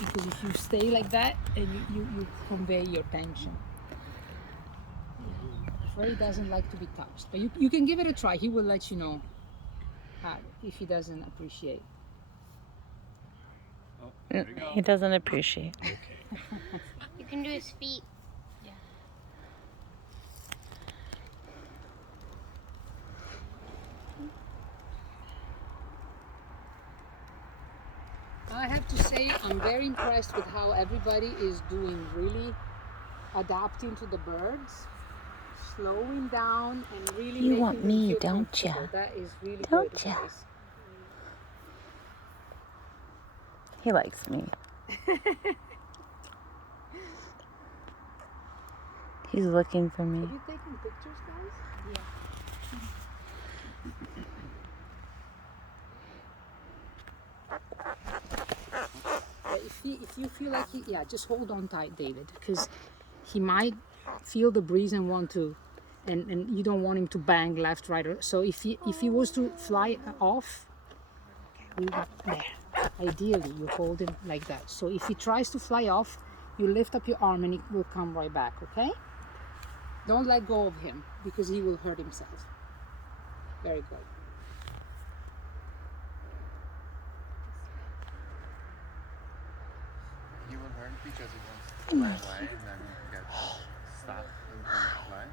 because if you stay like that, and you convey your tension. Freddy doesn't like to be touched, but you can give it a try. He will let you know if he doesn't appreciate. Oh, there we go. He doesn't appreciate. Okay. You can do his feet. Yeah. I have to say, I'm very impressed with how everybody is doing, really adapting to the birds, slowing down, and really You making want them me, feel don't comfortable. ya? That is really Don't good, ya? guys. He likes me. He's looking for me. Have you taken pictures, guys? Yeah. But if you feel like yeah, just hold on tight, David, because he might feel the breeze and want to, and you don't want him to bang left, right, or so. If he was to fly off, there. Ideally, you hold him like that. So if he tries to fly off, you lift up your arm and he will come right back. Okay? Don't let go of him because he will hurt himself. Very good. He will hurt because he wants to fly away and then get stopped and can't fly.